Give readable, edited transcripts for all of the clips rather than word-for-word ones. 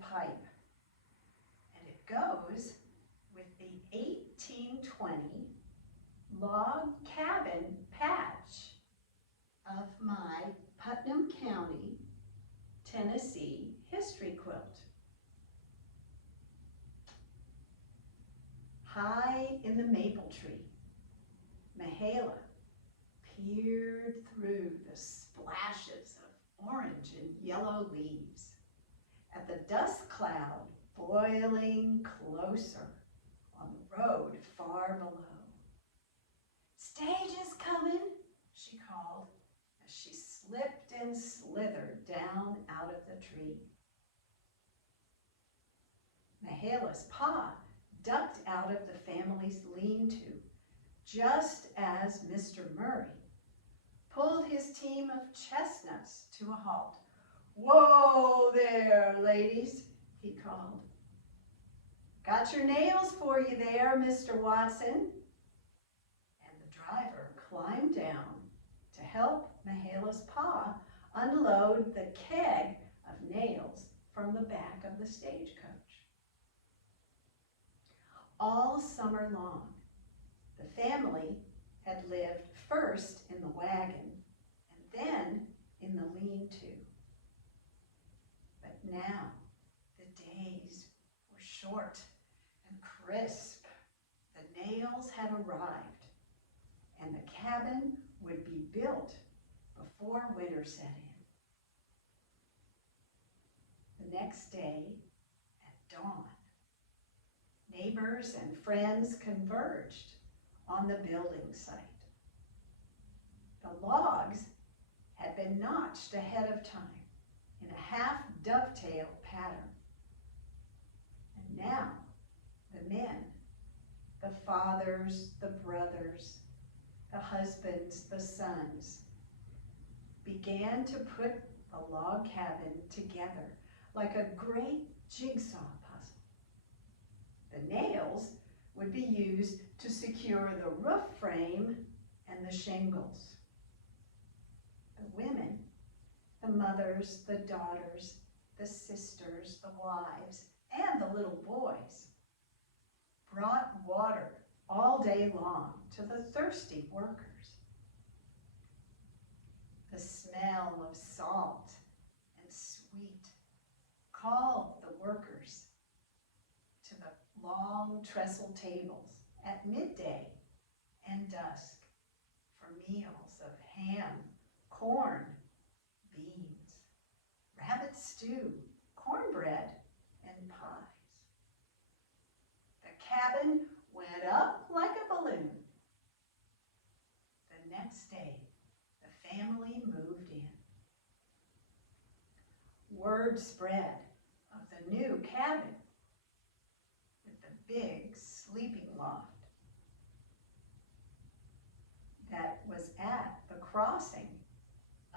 pipe. And it goes with the 1820 log cabin patch of my Putnam County, Tennessee history quilt. High in the maple tree, Mahala peered through the splashes of orange and yellow leaves at the dust cloud boiling closer on the road far below. "Stage is coming," she called as she slipped and slithered down out of the tree. Mahala's pa ducked out of the family's lean-to just as Mr. Murray pulled his team of chestnuts to a halt. "Whoa there, ladies," he called. "Got your nails for you there, Mr. Watson." And the driver climbed down to help Mahala's pa unload the keg of nails from the back of the stagecoach. All summer long, the family had lived first in the wagon and then in the lean-to. But now the days were short and crisp. The nails had arrived, and the cabin would be built before winter set in. The next day at dawn, neighbors and friends converged on the building site. The logs had been notched ahead of time in a half-dovetail pattern. And now the men, the fathers, the brothers, the husbands, the sons, began to put the log cabin together like a great jigsaw puzzle. The nails would be used to secure the roof frame and the shingles. The women, the mothers, the daughters, the sisters, the wives, and the little boys brought water all day long to the thirsty workers. The smell of salt and sweet called the workers to the long trestle tables at midday and dusk for meals of ham, corn, beans, rabbit stew, cornbread, and pies. The cabin went up like a balloon. The next day, the family moved in. Word spread of the new cabin with the big sleeping loft that was at the crossing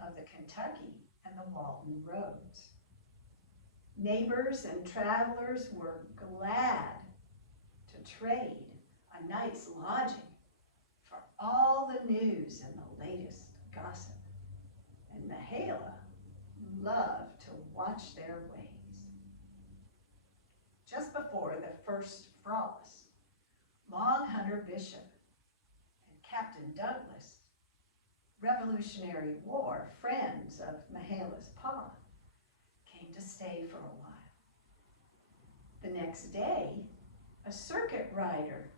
of the Kentucky and the Walton roads. Neighbors and travelers were glad to trade a night's lodging for all the news and the latest gossip. And Mahala loved to watch their ways. Just before the first frost, Long Hunter Bishop and Captain Douglas, Revolutionary War friends of Mahala's pa, came to stay for a while. The next day, a circuit rider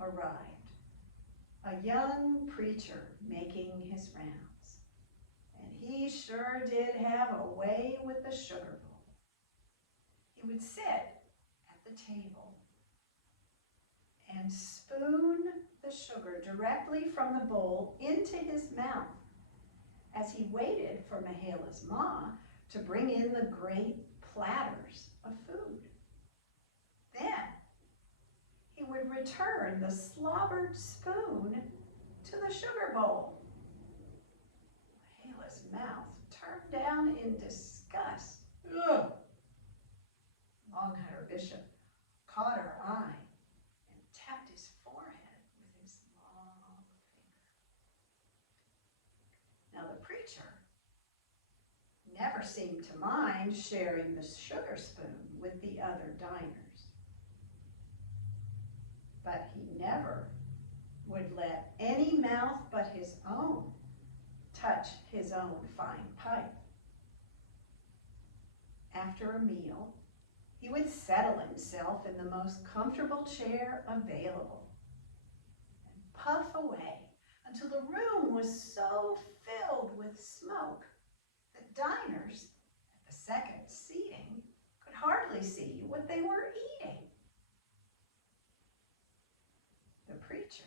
arrived, a young preacher making his rounds. And he sure did have a way with the sugar bowl. He would sit at the table and spoon the sugar directly from the bowl into his mouth as he waited for Mahala's ma to bring in the great platters of food. Then he would return the slobbered spoon to the sugar bowl. Mahala's mouth turned down in disgust. Ugh! Longhunter Bishop caught her eye and tapped his forehead with his long finger. Now the preacher never seemed to mind sharing the sugar spoon with the other diners. But he never would let any mouth but his own touch his own fine pipe. After a meal, he would settle himself in the most comfortable chair available and puff away until the room was so filled with smoke that diners at the second seating could hardly see what they were eating. The preacher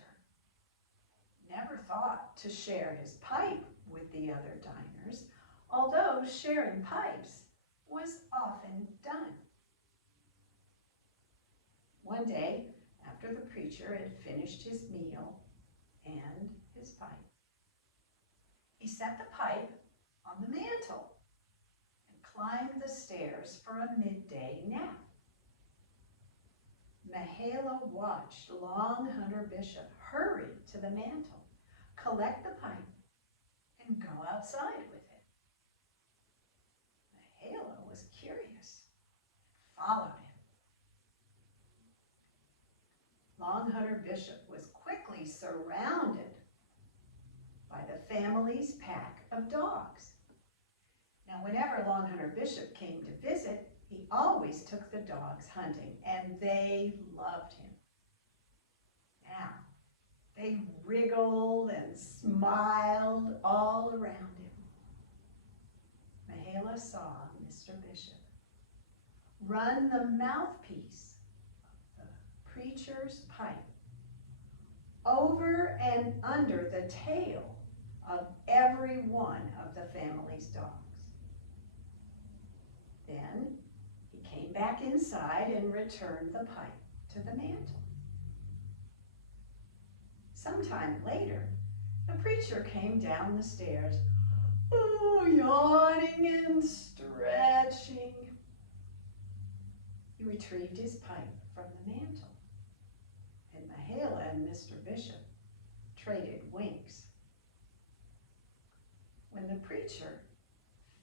never thought to share his pipe with the other diners, although sharing pipes was often done. One day, after the preacher had finished his meal and his pipe, he set the pipe on the mantel and climbed the stairs for a midday nap. Mahala watched Long Hunter Bishop hurry to the mantel, collect the pipe, and go outside with it. Mahala was curious and followed him. Long Hunter Bishop was quickly surrounded by the family's pack of dogs. Now, whenever Long Hunter Bishop came to visit, he always took the dogs hunting, and they loved him. Now, they wriggled and smiled all around him. Mahala saw Mr. Bishop run the mouthpiece of the preacher's pipe over and under the tail of every one of the family's dogs. Then he came back inside and returned the pipe to the mantel. Sometime later, the preacher came down the stairs, yawning and stretching. He retrieved his pipe from the mantel, and Mahala and Mr. Bishop traded winks. When the preacher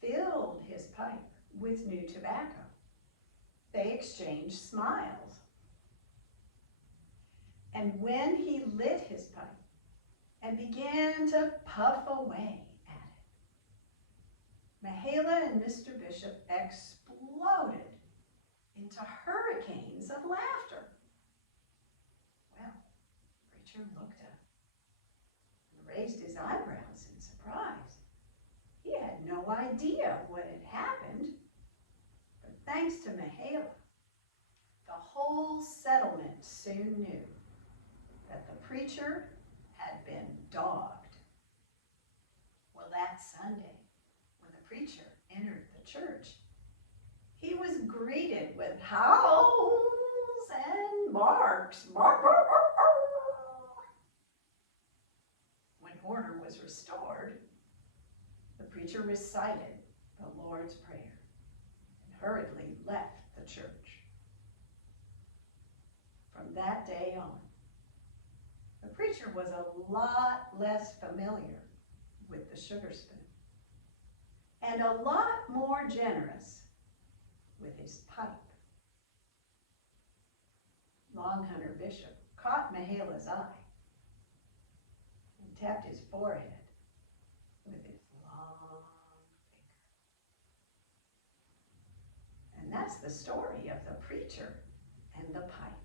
filled his pipe with new tobacco, they exchanged smiles. And when he lit his pipe and began to puff away at it, Mahala and Mr. Bishop exploded into hurricanes of laughter. Well, the preacher looked up and raised his eyebrows in surprise. He had no idea what had happened, but thanks to Mahala, the whole settlement soon knew that the preacher had been dogged. Well, that Sunday, when the preacher entered the church, he was greeted with howls and barks. Bark, bark, bark, bark. When order was restored, the preacher recited the Lord's Prayer and hurriedly left the church. From that day on, the preacher was a lot less familiar with the sugar spoon and a lot more generous with his pipe. Long Hunter Bishop caught Mahala's eye and tapped his forehead with his long finger. And that's the story of the preacher and the pipe.